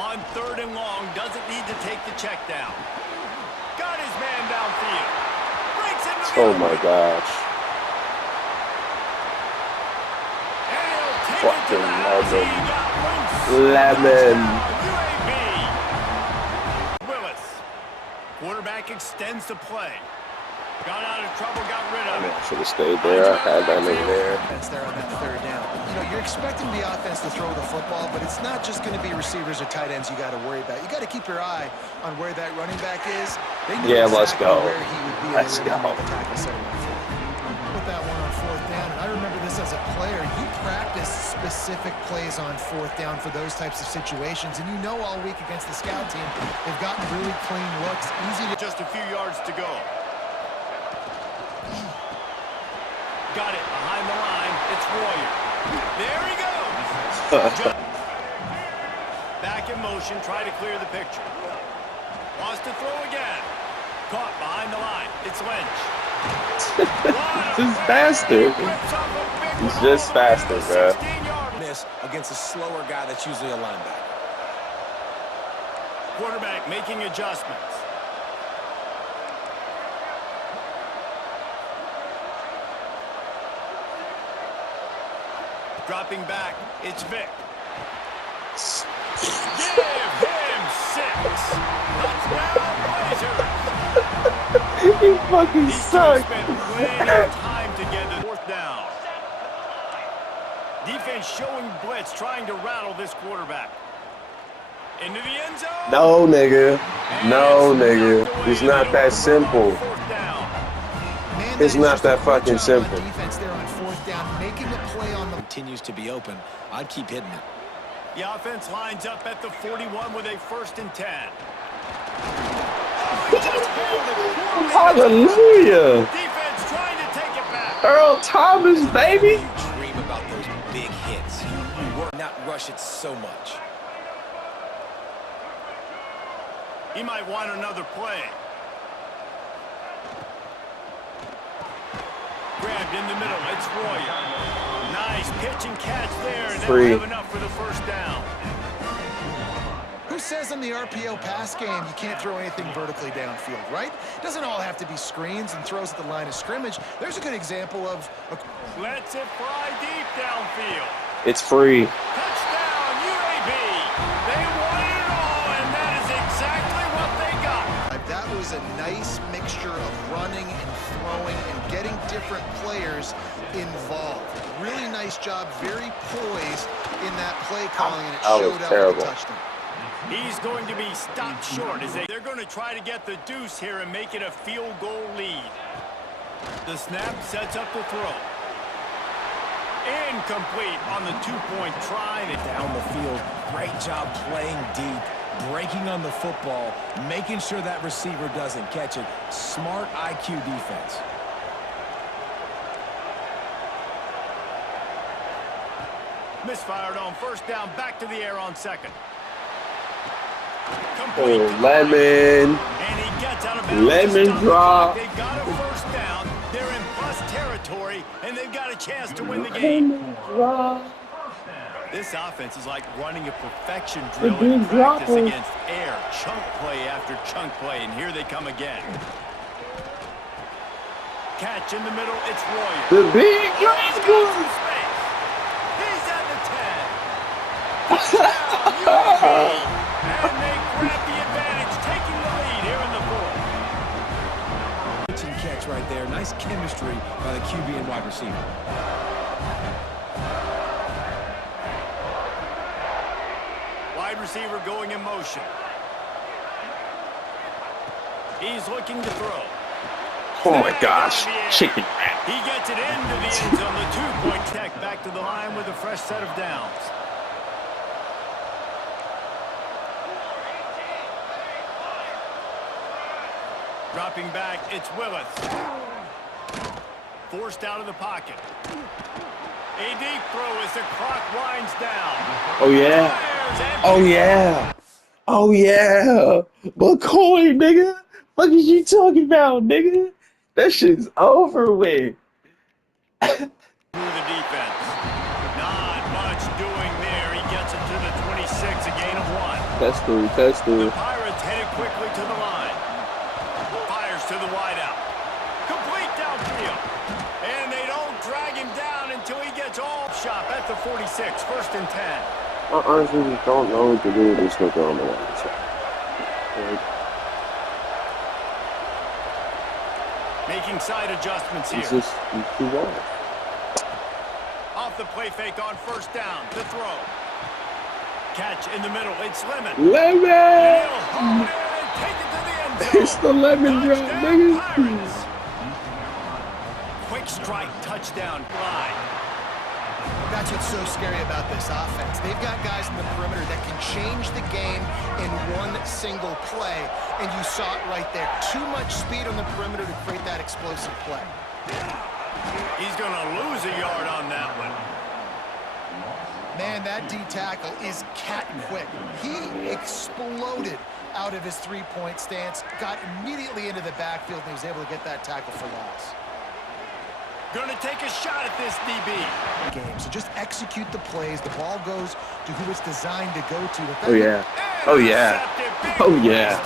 On 3rd and long, doesn't need to take the check down. Got his man downfield. Breaks into the Oh my gosh. Fucking lemon. Willis. Quarterback extends the play. Got out of trouble, got rid of it. I should have stayed there. I had that nigga there. That's there on that 3rd down. You know, you're expecting the offense to throw the football, but it's not just going to be receivers or tight ends you got to worry about. You got to keep your eye on where that running back is. They knew let's go. where he would be. Let's go. Put that one on 4th down, and I remember this as a player. You practice specific plays on 4th down for those types of situations, and you know all week against the scout team, they've gotten really clean looks, easy to... Just a few yards to go. Got it behind the line. It's Royer. There he goes. Back in motion, try to clear the picture. Wants to throw again. Caught behind the line. It's Lynch. This is faster. He's just faster, bro. Miss against a slower guy that's usually a linebacker. Quarterback making adjustments. Dropping back, it's Vic. Give him 6. Touchdown, Blazers. He fucking sucks. Spent plenty of time together. 4th down. Defense showing blitz, trying to rattle this quarterback. Into the end zone. No, nigga. No, nigga. It's not that simple. It's not that fucking simple. Defense there on 4th down, making a play on the continues to be open. I'd keep hitting it. The offense lines up at the 41 with a 1st and 10. Hallelujah. Defense trying to take it back. Earl Thomas, baby. You dream about those big hits. You work, not rush it so much. He might want another play. Grabbed in the middle. It's Royer. Nice pitch and catch there. And they'll have enough for the 1st down. Who says in the RPO pass game you can't throw anything vertically downfield, right? It doesn't all have to be screens and throws at the line of scrimmage. There's a good example of... Lets it fly deep downfield. It's free. Touchdown, UAB. They won it all, and that is exactly what they got. That was a nice mixture of running and throwing and getting different players involved. Really nice job, very poised in that play calling, and it showed up with a touchdown. He's going to be stopped short as they're going to try to get the deuce here and make it a field goal lead. The snap sets up the throw. Incomplete on the 2-point try. Down the field, great job playing deep, breaking on the football, making sure that receiver doesn't catch it. Smart IQ defense. Misfired on 1st down, back to the air on 2nd. Oh, lemon. And he gets out of bounds. Lemon drop. They've got a 1st down. They're in plus territory, and they've got a chance to win the game. This offense is like running a perfection drill in practice against air. Chunk play after chunk play, and here they come again. Catch in the middle, it's Royer. The big guy. He's at the 10. Touchdown, and they grab the advantage, taking the lead here in the 4th. Pitching catch right there. Nice chemistry by the QB and wide receiver. Wide receiver going in motion. He's looking to throw. Oh my gosh. Chicken rat. He gets it into the end zone. The 2-point tech back to the line with a fresh set of downs. Dropping back, it's Willis. Forced out of the pocket. A deep throw as the clock winds down. Oh, yeah. Oh, yeah. Oh, yeah. McCoy, nigga. What is you talking about, nigga? That shit's over with. Through the defense. Not much doing there. He gets it to the 26, a gain of 1. Tester, The tester. Pirates headed quickly to the line. Fires to the wideout. Complete downfield. And they don't drag him down until he gets all shot at the 46. 1st and 10. I honestly just don't know what to do with this nigga on the line. So, like, Making side adjustments here. he's too long. Off the play fake on 1st down. The throw. Catch in the middle. It's Lemon. Lemon! He'll hold it and take it to the end zone. It's the lemon drop, Touchdown, nigga. Pirates. Quick strike touchdown line. That's what's so scary about this offense. They've got guys in the perimeter that can change the game in one single play, and you saw it right there. Too much speed on the perimeter to create that explosive play. He's going to lose a yard on that one. Man, that D tackle is cat quick. He exploded out of his three-point stance, got immediately into the backfield, and he was able to get that tackle for loss. Going to take a shot at this DB. Game. So just execute the plays. The ball goes to who it's designed to go to. Oh, yeah. Oh, yeah. Oh, yeah.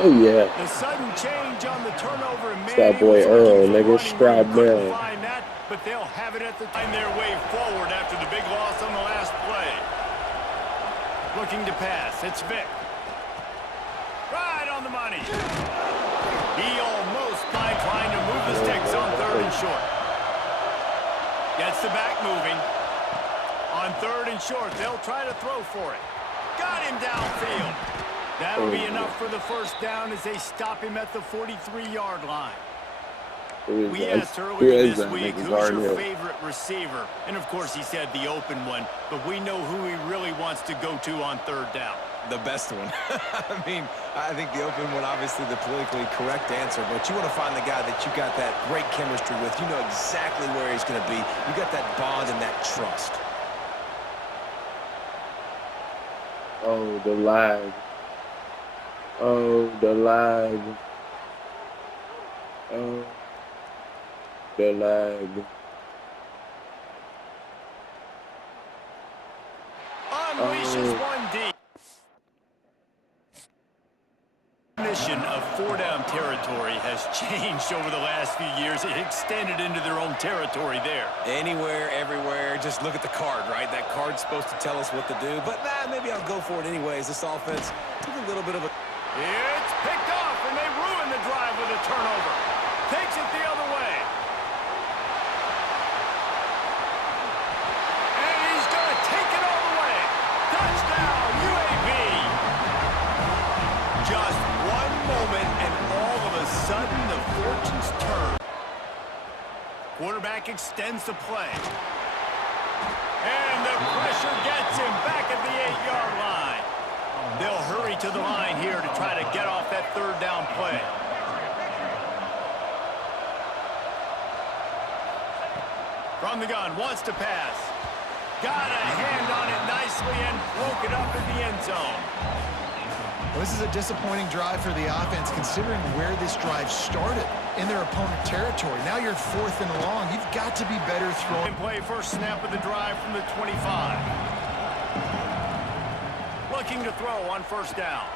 Oh, yeah. The sudden change on the turnover. It's that boy Earl, nigga. Scribe down. Find that, but they'll have it at the time their way forward after the big loss on the last play. Looking to pass. It's Vic. Right on the money. He almost by trying to move the sticks on 3rd and short. Gets the back moving. On 3rd and short, they'll try to throw for it. Got him downfield. That'll be enough for the 1st down as they stop him at the 43-yard line. We asked earlier this week, who's your favorite receiver? And, of course, he said the open one. But we know who he really wants to go to on 3rd down. The best one. I mean, I think the open one, obviously the politically correct answer, but you want to find the guy that you got that great chemistry with. You know exactly where he's going to be. You got that bond and that trust. Oh, the lag. Oh, the lag. Oh, the lag. Unleashes one deep. Definition of 4-down territory has changed over the last few years. It extended into their own territory there. Anywhere, everywhere, just look at the card, right? That card's supposed to tell us what to do, but maybe I'll go for it anyways. This offense took a little bit of a... It's picked off, and they ruin the drive with a turnover. Takes it the other way. And he's going to take it all the way. Touchdown, UAB. Just one moment, and all of a sudden, the fortunes turn. Quarterback extends the play. And the pressure gets him back at the 8-yard line. They'll hurry to the line here to try to get off that 3rd down play. From the gun, wants to pass. Got a hand on it nicely and broke it up in the end zone. Well, this is a disappointing drive for the offense, considering where this drive started in their opponent territory. Now you're 4th and long. You've got to be better throwing. Play first snap of the drive from the 25. Looking to throw on 1st down.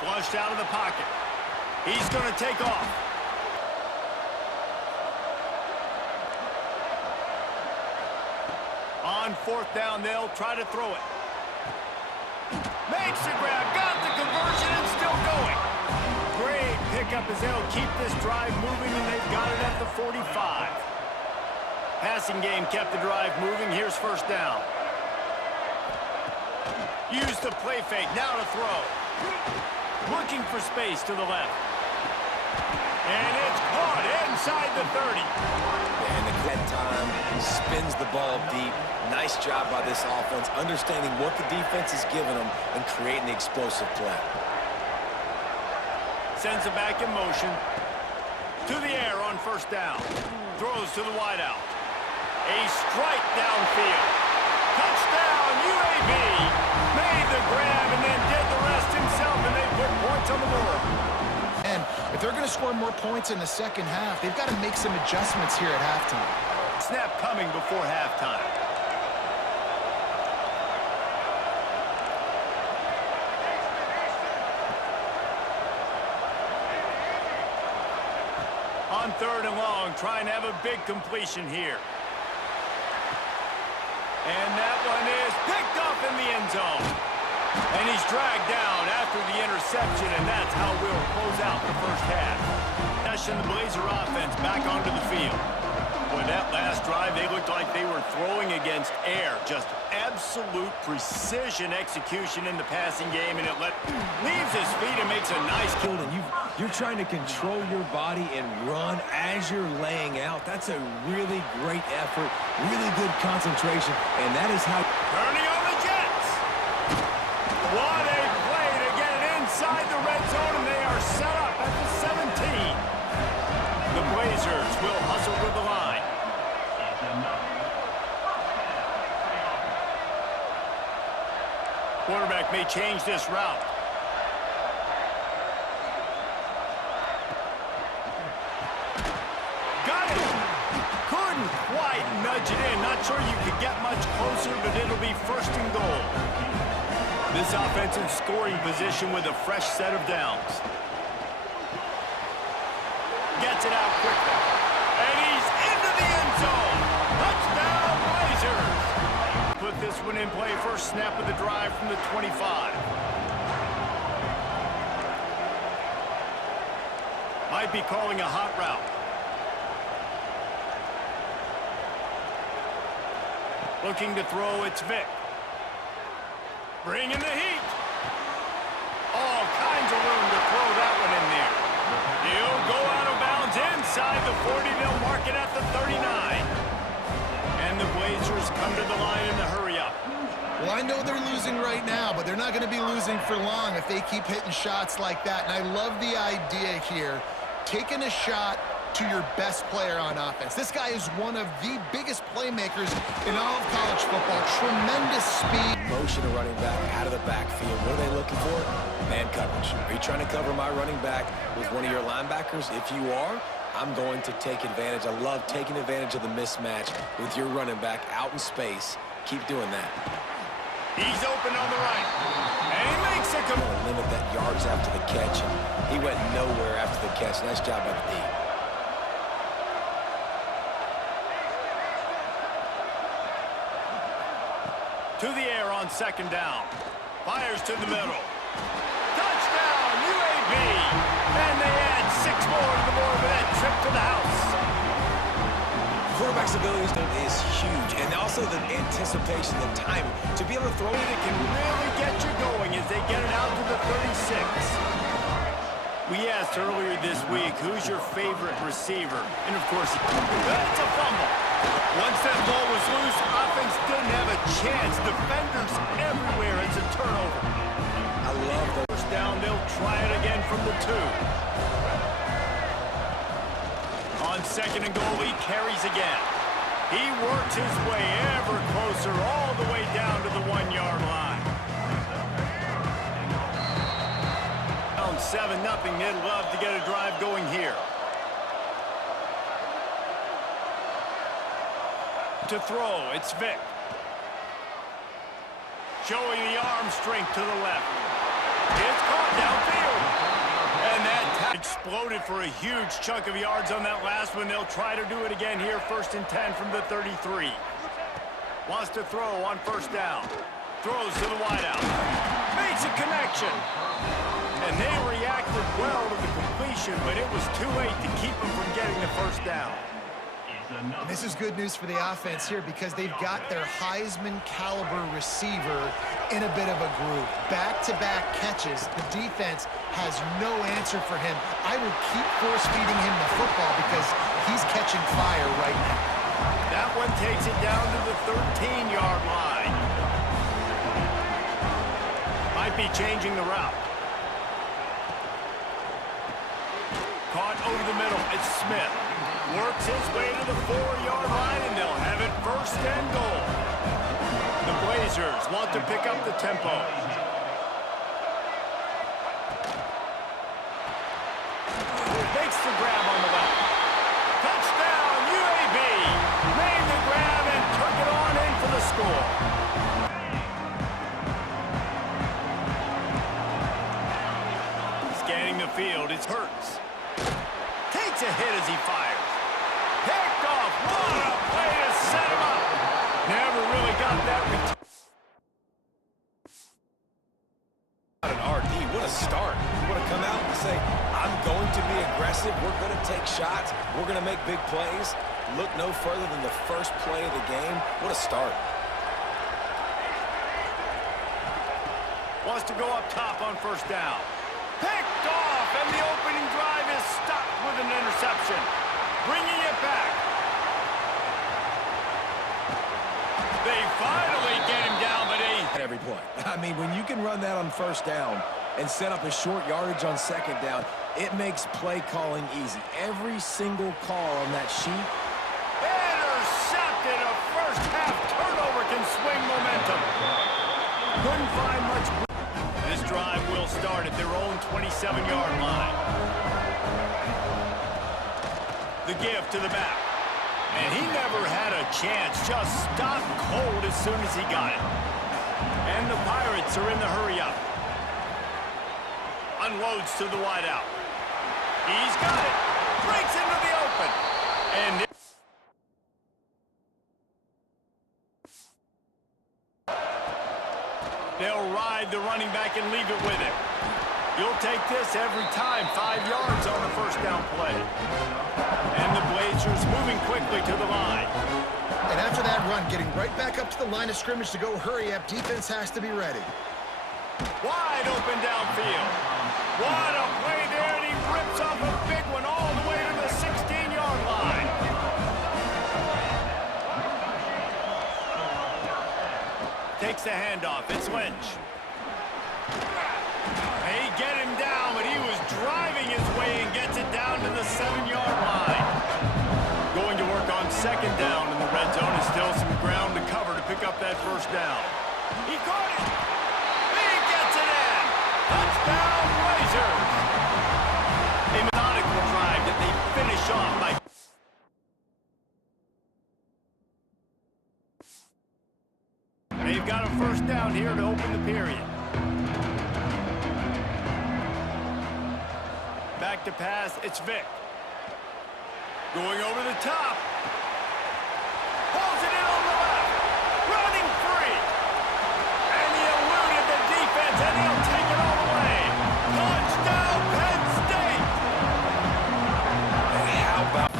Flushed out of the pocket. He's going to take off. On 4th down, they'll try to throw it. Makes the grab, got the conversion, and still going. Great pickup as they'll keep this drive moving, and they've got it at the 45. Passing game kept the drive moving. Here's 1st down. Use the play fake, now to throw. Looking for space to the left. And it's caught inside the 30. And the that time spins the ball deep. Nice job by this offense, understanding what the defense is giving them and creating the explosive play. Sends it back in motion. To the air on 1st down. Throws to the wideout. A strike downfield. Touchdown, UAB. Made the grab and then did the rest himself, and they put points on the board. And if they're going to score more points in the 2nd half, they've got to make some adjustments here at halftime. Snap coming before halftime. 3rd and long, trying to have a big completion here. And that one is picked up in the end zone. And he's dragged down after the interception, and that's how we'll close out the first half. The Blazer offense back onto the field. Boy, that last drive, they looked like they were throwing against air. Just absolute precision execution in the passing game, and it leaves his feet and makes a nice kill. And you're trying to control your body and run as you're laying out. That's a really great effort, really good concentration, and that is how... Turning on the Jets. What a play to get it inside the red zone, and they are set up at the 17. The Blazers will hustle with the line. Quarterback may change this route. Got it. Couldn't quite nudge it in. Not sure you could get much closer, but it'll be 1st and goal. This offense in scoring position with a fresh set of downs. Gets it out quickly. And he's into the end zone. Touchdown, Blazers. Put this one in play. First snap of the drive from the 25. Might be calling a hot route. Looking to throw, it's Vic. Bringing the heat. All kinds of room to throw that one in there. He'll go out of bounds inside the 40. They'll mark it at the 39. And the Blazers come to the line in the hurry up. Well, I know they're losing right now, but they're not going to be losing for long if they keep hitting shots like that. And I love the idea here, taking a shot to your best player on offense. This guy is one of the biggest playmakers in all of college football. Tremendous speed. Motion a running back out of the backfield. What are they looking for? Man coverage. Are you trying to cover my running back with one of your linebackers? If you are, I'm going to take advantage. I love taking advantage of the mismatch with your running back out in space. Keep doing that. He's open on the right. And he makes it. Limit that yards after the catch. And he went nowhere after the catch. Nice job by the D. To the air on 2nd down. Fires to the middle. Touchdown, UAB! And they add 6 more to the board with that trip to the house. Quarterback's ability is huge, and also the anticipation, the time to be able to throw it. It can really get you going as they get it out to the 36. We asked earlier this week, who's your favorite receiver? And of course, it's a fumble. Once that ball was loose, offense didn't have a chance. Defenders everywhere. It's a turnover. I love the first down. They'll try it again from the 2. On 2nd and goal, he carries again. He works his way ever closer all the way down to the 1-yard line. Down 7-0. They'd love to get a drive going here. To throw, it's Vic. Showing the arm strength to the left. It's caught downfield. And that exploded for a huge chunk of yards on that last one. They'll try to do it again here, 1st and 10 from the 33. Wants to throw on 1st down. Throws to the wideout. Makes a connection. And they reacted well to the completion, but it was too late to keep them from getting the 1st down. And this is good news for the offense here because they've got their Heisman-caliber receiver in a bit of a groove. Back-to-back catches. The defense has no answer for him. I will keep force-feeding him the football because he's catching fire right now. That one takes it down to the 13-yard line. Might be changing the route. Caught over the middle. It's Smith. Works his way to the 4-yard line, and they'll have it 1st and goal. The Blazers want to pick up the tempo. Makes the grab on the left. Touchdown, UAB! Made the grab and took it on in for the score. Scanning the field, it's Hurts. Takes a hit as he fires. start. You want to come out and say, I'm going to be aggressive. We're going to take shots. We're going to make big plays. Look no further than the first play of the game. What a start. Wants to go up top on first down. Picked off, and the opening drive is stopped with an interception. Bringing it back. They finally get him down, but every play. I mean, when you can run that on first down and set up a short yardage on second down, it makes play calling easy. Every single call on that sheet. Intercepted. A first half turnover can swing momentum. Couldn't find much. This drive will start at their own 27-yard line. The give to the back. And he never had a chance. Just stopped cold as soon as he got it. And the Pirates are in the hurry-up. Unloads to the wideout. He's got it. Breaks into the open. And they'll ride the running back and leave it with him. You'll take this every time. 5 yards on the first down play. And the Blazers moving quickly to the line. And after that run, getting right back up to the line of scrimmage to go hurry up, defense has to be ready. Wide open downfield. What a play there, and he rips off a big one all the way to the 16-yard line. Takes the handoff. It's Lynch. They get him down, but he was driving his way and gets it down to the 7-yard line. Going to work on second down in the red zone, and still some ground to cover to pick up that first down. He caught it. He gets it in. Touchdown, Blazers. A methodical drive that they finish off by... They've got a first down here to open the period. Back to pass, it's Vick. Going over the top. Pulls it in on the left. Running free. And he eluded the defense, and he'll take it all the way. Touchdown, Penn State. And how about...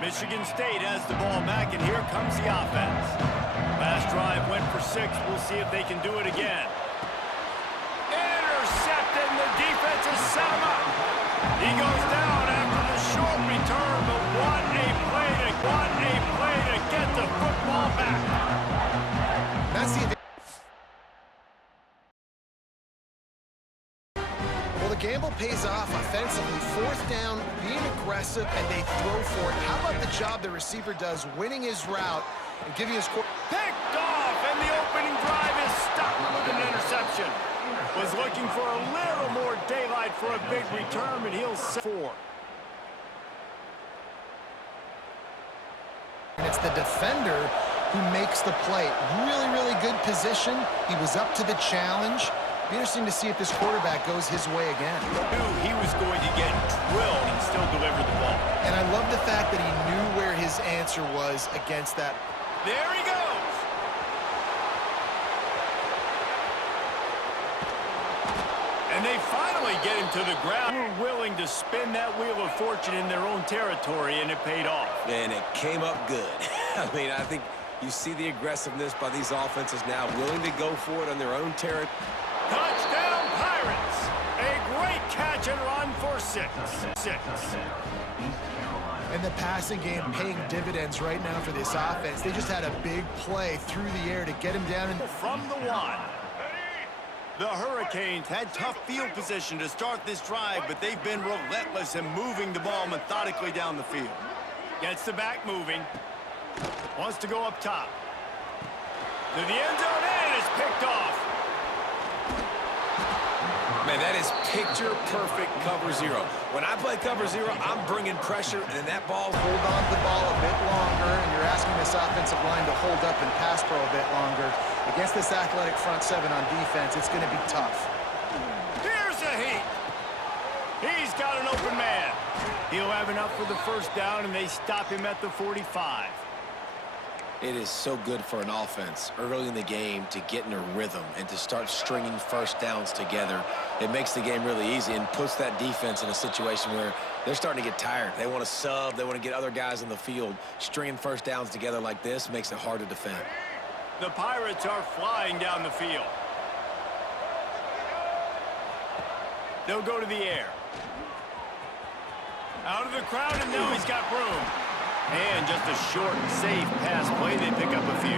Michigan State has the ball back, and here comes the offense. Last drive went for 6. We'll see if they can do it again. Intercepted, and the defense has set him up. He goes down after the short return, but what a play to get the football back. That's the... Well, the gamble pays off offensively. Fourth down, being aggressive, and they throw for it. How about the job the receiver does, winning his route and giving his... Picked off, and the opening drive is stopped with an interception. Was looking for a little more daylight for a big return, but he'll set 4. And it's the defender who makes the play. Really, really good position. He was up to the challenge. Be interesting to see if this quarterback goes his way again. Knew he was going to get drilled and still deliver the ball. And I love the fact that he knew where his answer was against that. There he goes. And they finally get him to the ground. We're willing to spin that wheel of fortune in their own territory, and it paid off. And it came up good. I mean, I think you see the aggressiveness by these offenses now, willing to go for it on their own territory. Touchdown, Pirates. A great catch and run for 6. And the passing game paying dividends right now for this offense. They just had a big play through the air to get him down. From the 1. The Hurricanes had tough field position to start this drive, but they've been relentless in moving the ball methodically down the field. Gets the back moving. Wants to go up top. To the end zone, and it's picked off. Man, that is picture-perfect cover 0. When I play cover 0, I'm bringing pressure, and that ball... Hold on to the ball a bit longer, and you're asking this offensive line to hold up and pass pro a bit longer. Against this athletic front 7 on defense, it's going to be tough. Here's a heat. He's got an open man. He'll have enough for the first down, and they stop him at the 45. It is so good for an offense early in the game to get in a rhythm and to start stringing first downs together. It makes the game really easy and puts that defense in a situation where they're starting to get tired. They want to sub. They want to get other guys in the field. Stringing first downs together like this makes it hard to defend. The Pirates are flying down the field. They'll go to the air. Out of the crowd, and now he's got room. And just a short, safe pass play, they pick up a few.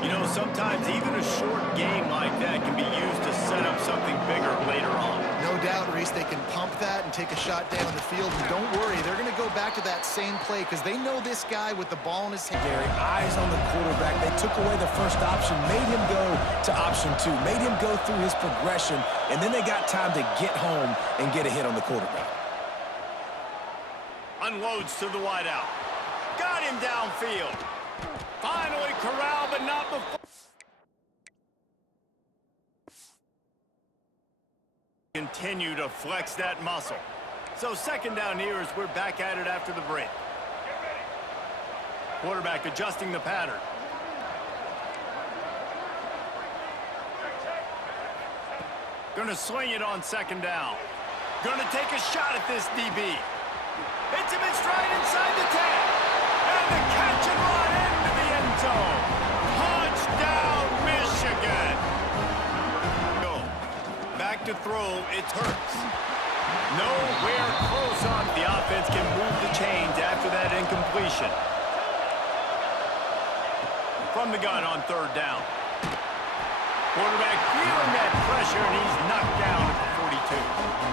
You know, sometimes even a short game like that can be used to set up something bigger later on. No doubt, Reese, they can pump that and take a shot down the field. And don't worry, they're going to go back to that same play because they know this guy with the ball in his hand. Gary, eyes on the quarterback. They took away the first option, made him go to option 2, made him go through his progression, and then they got time to get home and get a hit on the quarterback. Unloads to the wideout. Got him downfield. Finally corralled, but not before. Continue to flex that muscle. So second down here as we're back at it after the break. Quarterback adjusting the pattern. Gonna sling it on second down. Gonna take a shot at this DB. Hits him in stride inside the 10. And the catch and run into the end zone. Touchdown, Michigan. Go. Back to throw, it's Hurts. Nowhere close on. The offense can move the chains after that incompletion. From the gun on third down. Quarterback feeling that pressure, and he's knocked down at the 42.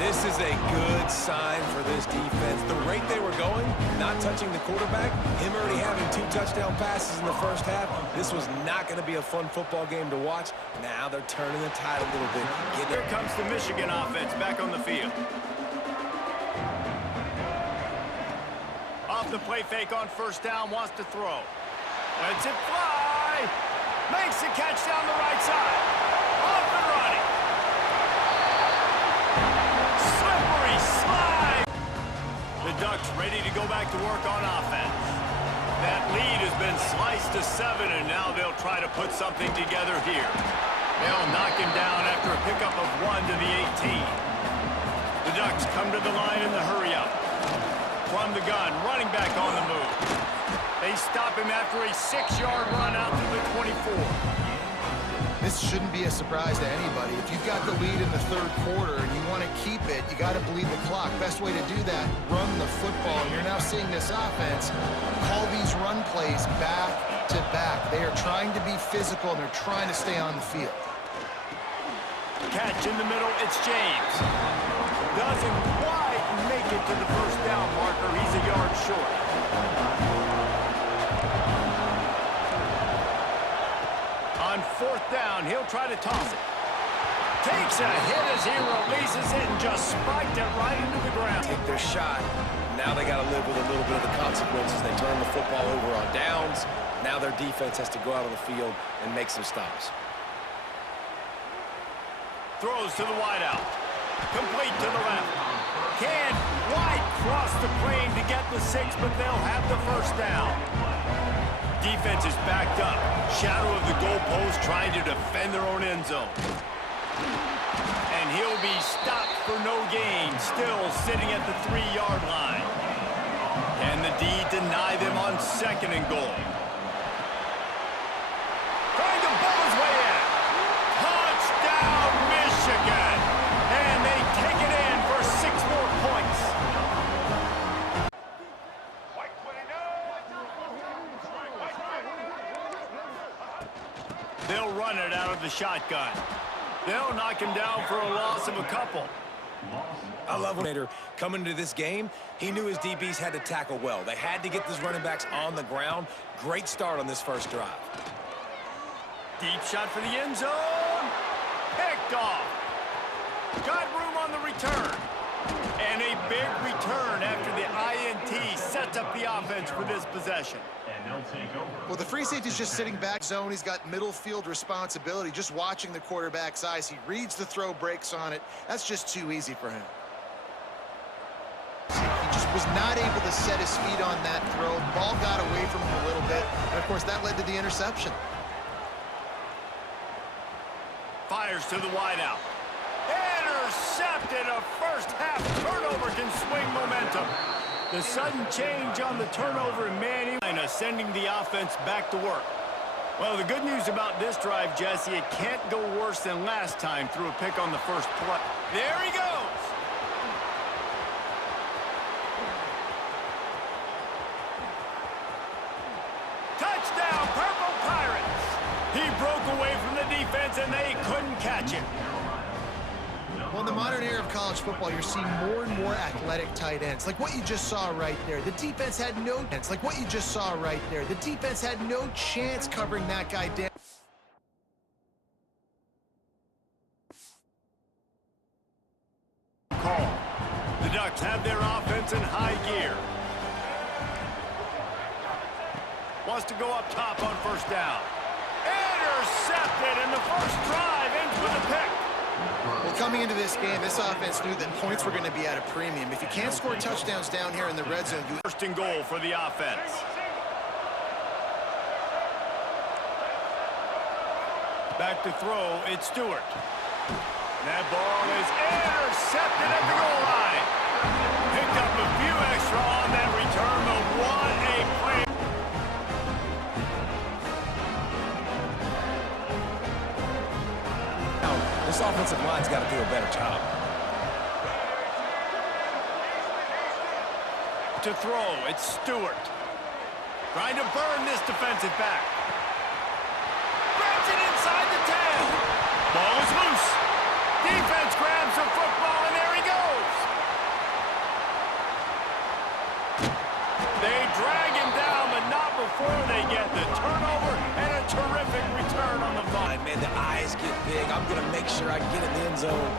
This is a good sign for this defense. The rate they were going, not touching the quarterback, him already having 2 touchdown passes in the first half, this was not going to be a fun football game to watch. Now they're turning the tide a little bit. Here comes the Michigan offense back on the field. Off the play fake on first down, wants to throw. Lets it fly. Makes the catch down the right side. Off and running. Slippery slide. The Ducks ready to go back to work on offense. That lead has been sliced to 7, and now they'll try to put something together here. They'll knock him down after a pickup of 1 to the 18. The Ducks come to the line in the hurry-up. From the gun, running back on the move. They stop him after a 6-yard run out to the 24. This shouldn't be a surprise to anybody. If you've got the lead in the third quarter and you want to keep it, you got to bleed the clock. Best way to do that, run the football. And you're now seeing this offense call these run plays back to back. They are trying to be physical, and they're trying to stay on the field. Catch in the middle, it's James. Doesn't quite make it to the first down marker. He's a yard short. On fourth down, he'll try to toss it. Takes a hit as he releases it and just spiked it right into the ground. Take their shot. Now they got to live with a little bit of the consequences. They turn the football over on downs. Now their defense has to go out on the field and make some stops. Throws to the wideout. Complete to the left. Can't quite cross the plane to get the 6, but they'll have the first down. Defense is backed up. Shadow of the goalpost trying to defend their own end zone. And he'll be stopped for no gain, still sitting at the 3-yard line. Can the D deny them on second and goal? Trying to bowl his way in. Touchdown, Michigan. And they take it in for 6 more points. They'll run it out of the shotgun. They'll knock him down for a loss of a couple. I love when coming into this game, he knew his DBs had to tackle well. They had to get these running backs on the ground. Great start on this first drive. Deep shot for the end zone. Picked off. Got room on the return. And a big return after the INT sets up the offense for this possession. Well, the free safety's just sitting back zone. He's got middle field responsibility, just watching the quarterback's eyes. He reads the throw, breaks on it. That's just too easy for him. He just was not able to set his feet on that throw. Ball got away from him a little bit, and of course that led to the interception. Fires to the wideout. Intercepted. A first half turnover can swing momentum. The sudden change on the turnover, and man, sending the offense back to work. Well, the good news about this drive, Jesse, it can't go worse than last time through a pick on the first play. There he goes. Touchdown, Purple Pirates. He broke away from the defense, and they couldn't catch him. Well, in the modern era of college football, you're seeing more and more athletic tight ends, like what you just saw right there. The defense had no chance, like what you just saw right there. The defense had no chance covering that guy down. Call. The Ducks have their offense in high gear. Wants to go up top on first down. Intercepted, and the first drive ends with a pick. Well, coming into this game, this offense knew that points were going to be at a premium. If you can't score touchdowns down here in the red zone, First and goal for the offense. Back to throw, it's Stewart. That ball is intercepted at the goal line. Picked up a few extra on that return, but what a play. This offensive line's got to do a better job. To throw, it's Stewart. Trying to burn this defensive back. Grabs it inside the 10. Ball is loose. Defense grabs the football, and there he goes. They drag him down, but not before they get the turnover and a terrific return on the ball. Man, the eyes get big. I'm going to make sure I get in the end zone.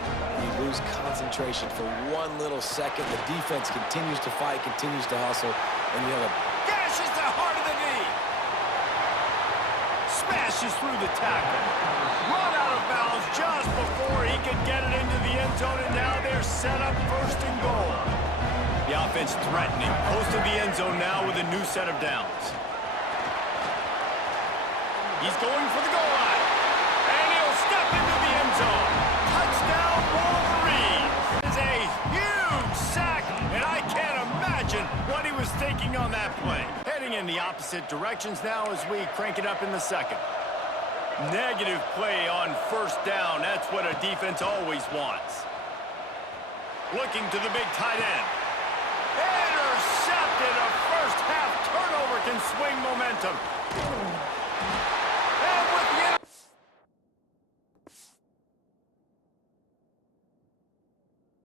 You lose concentration for one little second. The defense continues to fight, continues to hustle, and you have a... Gashes the heart of the knee. Smashes through the tackle. Run out of bounds just before he could get it into the end zone, and now they're set up first and goal. The offense threatening. Close to the end zone now with a new set of downs. He's going for the goal line. And he'll step into the end zone. Touchdown, Wolverine. It's a huge sack, and I can't imagine what he was thinking on that play. Heading in the opposite directions now as we crank it up in the second. Negative play on first down. That's what a defense always wants. Looking to the big tight end. Intercepted. A first half turnover can swing momentum.